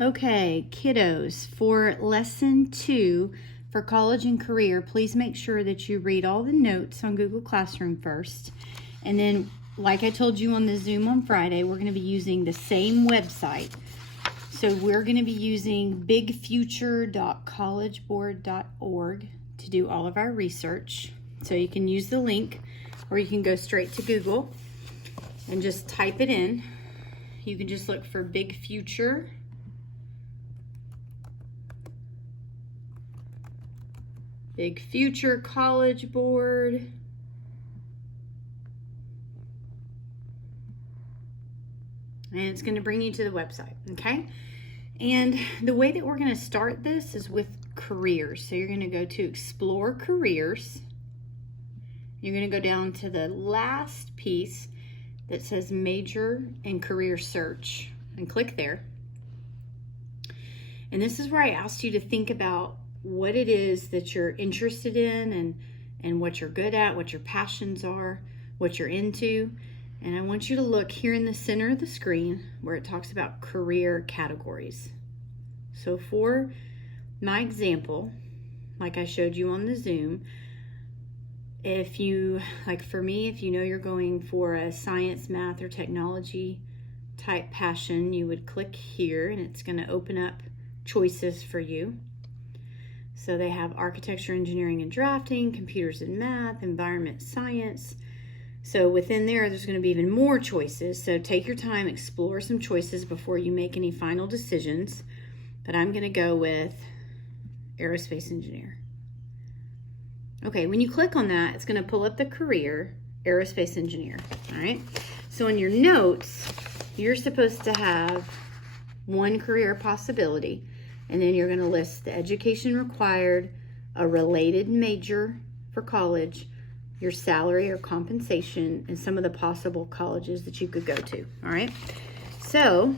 Okay, kiddos, for lesson 2 for college and career, please make sure that you read all the notes on Google Classroom first. And then, like I told you on the Zoom on Friday, we're going to be using the same website. So we're going to be using bigfuture.collegeboard.org to do all of our research. So you can use the link, or you can go straight to Google and just type it in. You can just look for Big Future. Big Future College Board. And it's going to bring you to the website, okay? And the way that we're going to start this is with careers. So you're going to go to Explore Careers. You're going to go down to the last piece that says Major and Career Search and click there. And this is where I asked you to think about what it is that you're interested in and what you're good at, what your passions are, what you're into. And I want you to look here in the center of the screen where it talks about career categories. So for my example, like I showed you on the Zoom, if you, like for me, if you know you're going for a science, math, or technology type passion, you would click here and it's going to open up choices for you. So they have architecture, engineering, and drafting, computers and math, environment science. So within there's going to be even more choices. So take your time, explore some choices before you make any final decisions. But I'm going to go with aerospace engineer. Okay, when you click on that, it's going to pull up the career, aerospace engineer. All right. So in your notes, you're supposed to have one career possibility. And then you're going to list the education required, a related major for college, your salary or compensation, and some of the possible colleges that you could go to. All right. So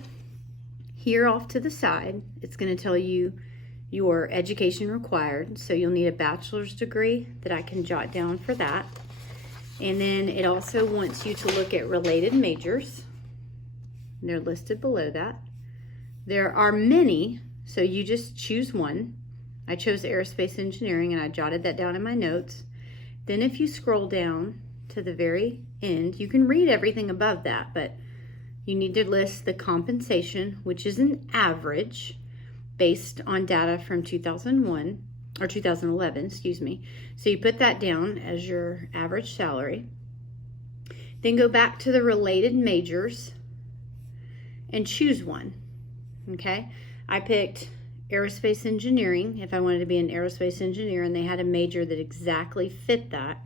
here off to the side, it's going to tell you your education required. So you'll need a bachelor's degree that I can jot down for that. And then it also wants you to look at related majors. They're listed below that. There are many. So you just choose one. I chose aerospace engineering and I jotted that down in my notes. Then if you scroll down to the very end, you can read everything above that, but you need to list the compensation, which is an average based on data from 2001 or 2011, excuse me. So you put that down as your average salary. Then go back to the related majors and choose one, okay? I picked aerospace engineering if I wanted to be an aerospace engineer, and they had a major that exactly fit that.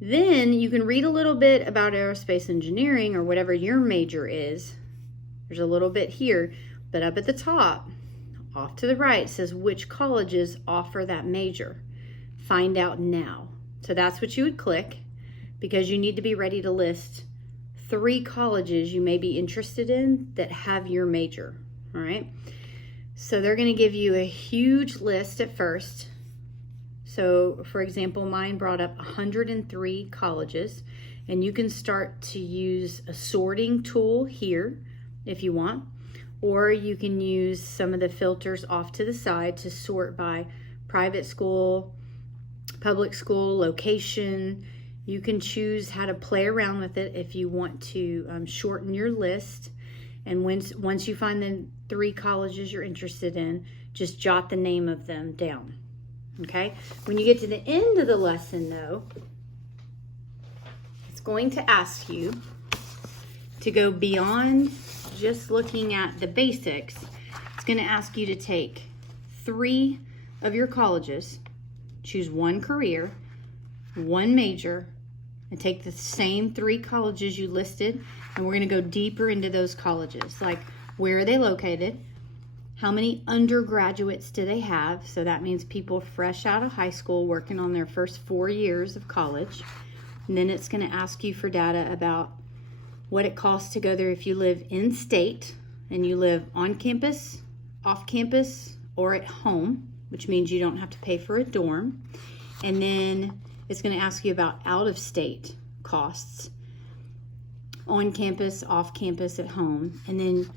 Then you can read a little bit about aerospace engineering or whatever your major is. There's a little bit here, but up at the top, off to the right, says which colleges offer that major. Find out now. So that's what you would click, because you need to be ready to list 3 colleges you may be interested in that have your major. All right. So they're going to give you a huge list at first. So for example, mine brought up 103 colleges, and you can start to use a sorting tool here if you want, or you can use some of the filters off to the side to sort by private school, public school, location. You can choose how to play around with it if you want to shorten your list. And once you find the 3 colleges you're interested in, just jot the name of them down, okay? When you get to the end of the lesson, though, it's going to ask you to go beyond just looking at the basics. It's going to ask you to take 3 of your colleges, choose 1 career, 1 major, and take the same 3 colleges you listed, and we're going to go deeper into those colleges, like where are they located, how many undergraduates do they have, so that means people fresh out of high school working on their first 4 years of college. And then it's going to ask you for data about what it costs to go there if you live in state and you live on campus, off campus, or at home, which means you don't have to pay for a dorm. And then it's going to ask you about out-of-state costs, on campus, off campus, at home. And then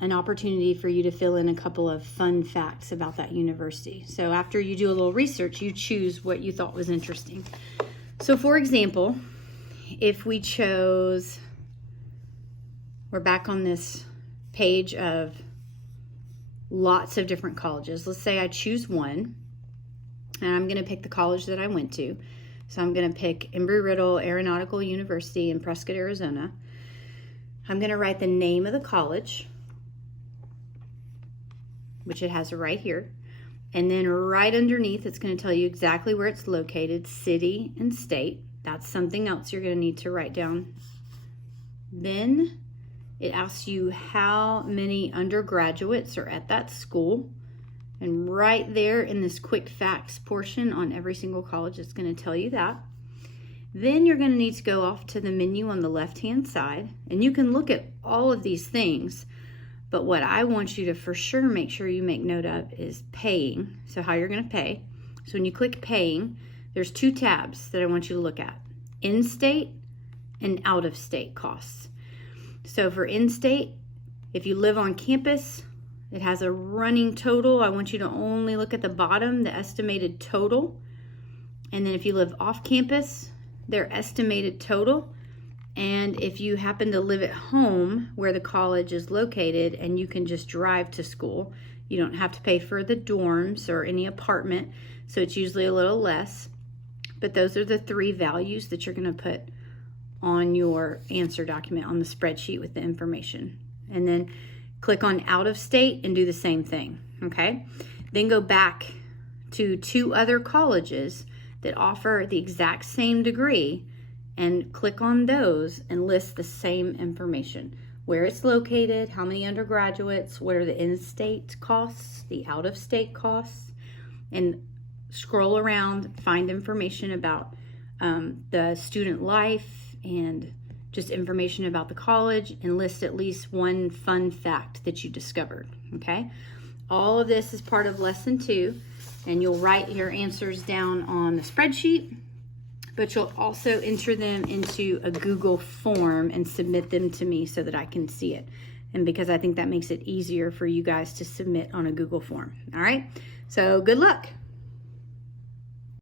an opportunity for you to fill in a couple of fun facts about that university. So after you do a little research, you choose what you thought was interesting. So for example, if we chose, we're back on this page of lots of different colleges. Let's say I choose one, and I'm going to pick the college that I went to. So I'm going to pick Embry-Riddle Aeronautical University in Prescott, Arizona. I'm going to write the name of the college, which it has right here. And then right underneath, it's going to tell you exactly where it's located, city and state. That's something else you're going to need to write down. Then it asks you how many undergraduates are at that school. And right there in this quick facts portion on every single college, it's going to tell you that. Then you're going to need to go off to the menu on the left-hand side. And you can look at all of these things. But what I want you to for sure make sure you make note of is paying. So how you're going to pay. So when you click paying, there's two tabs that I want you to look at. In-state and out-of-state costs. So for in-state, if you live on campus, it has a running total. I want you to only look at the bottom, the estimated total. And then if you live off campus, their estimated total. And if you happen to live at home where the college is located and you can just drive to school, you don't have to pay for the dorms or any apartment, so it's usually a little less. But those are the three values that you're going to put on your answer document on the spreadsheet with the information. And then click on out of state and do the same thing, okay? Then go back to two other colleges that offer the exact same degree and click on those and list the same information. Where it's located, how many undergraduates, what are the in-state costs, the out-of-state costs, and scroll around, find information about the student life and just information about the college, and list at least one fun fact that you discovered, okay? All of this is part of lesson 2, and you'll write your answers down on the spreadsheet, but you'll also enter them into a Google form and submit them to me so that I can see it. And because I think that makes it easier for you guys to submit on a Google form. All right, so good luck.